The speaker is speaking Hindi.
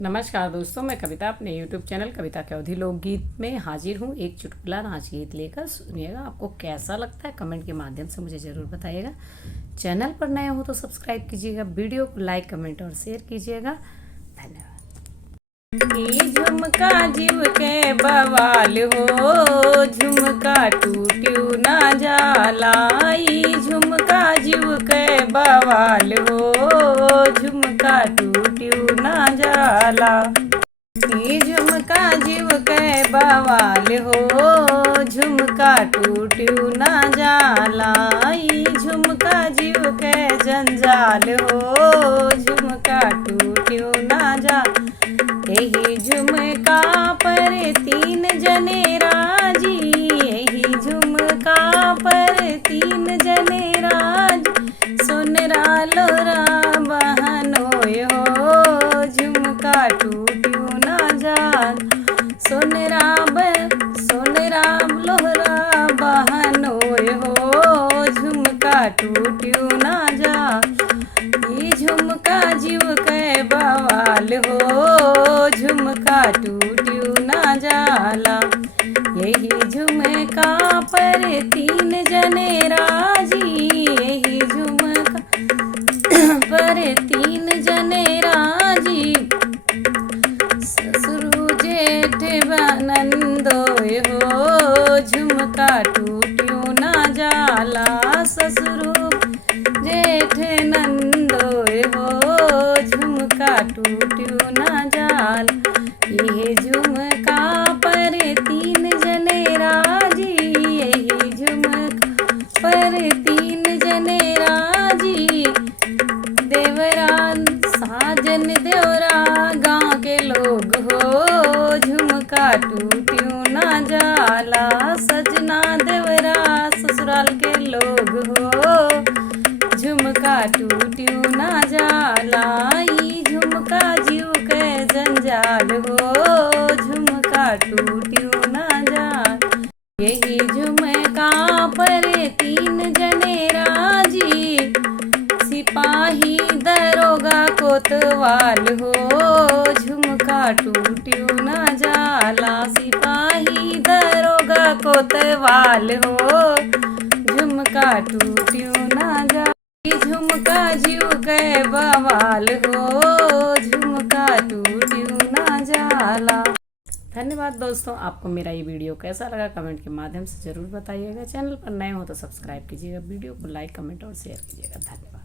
नमस्कार दोस्तों, मैं कविता अपने YouTube चैनल कविता के अवधि लोकगीत में हाजिर हूँ। एक चुटकुला नाच गीत लेकर सुनिएगा। आपको कैसा लगता है कमेंट के माध्यम से मुझे ज़रूर बताइएगा। चैनल पर नए हो तो सब्सक्राइब कीजिएगा, वीडियो को लाइक कमेंट और शेयर कीजिएगा। धन्यवाद। ई झुमका जीव के बवाल हो, झुमका टूट्यू ना जाला। ई झुमका जीव के बवाल हो, झुमका टूट्यू ना जाला। ई झुमका जीव के बवाल हो, झुमका टूट्यू ना जाला। ई झुमका जीव के जंजाल हो, झुमका टूट्यू ना जा। यही झुमका पर तीन जने राजी, यही झुमका पर तीन जने राज। सुनरा लोरा बहनोय हो, झुमका टूट्यू ना जान। सुनरा लोहरा बहनोय हो, झुमका टूट्यू ना जा। ये झुमका जीव के बवाल हो, झुमका टूट्यू ना जाला। यही झुमका पर तीन जने राजी, यही झुमका पर तीन जने राजी। ससुर जेठ नंदोय हो, झुमका टूट्यू ना जाला। ससुर जेठ नंदोय हो, झुमका टूट्यू ना जाल। यही झुमका पर तीन जने राजी, यही झुमका पर तीन जने राजी। देवरा साजन देवरा गाँव के लोग हो, झुमका टूट्यू ना जाला। सजना देवरा ससुराल के लोग हो, झुमका टूट्यू ना जाला। ई झुमका जीव के जंजाल हो, झुमका टूट्यू ना जाल। यही झुमका पर तीन जने राजी, सिपाही दरोगा कोतवाल हो, झुमका टूट्यू ना जाला। सिपाही दरोगा कोतवाल हो, झुमका टूट्यू ना जा। झुमका जीव के बवाल हो, झुमका टूट्यू ना जाला। धन्यवाद दोस्तों। आपको मेरा ये वीडियो कैसा लगा कमेंट के माध्यम से ज़रूर बताइएगा। चैनल पर नए हो तो सब्सक्राइब कीजिएगा, वीडियो को लाइक कमेंट और शेयर कीजिएगा। धन्यवाद।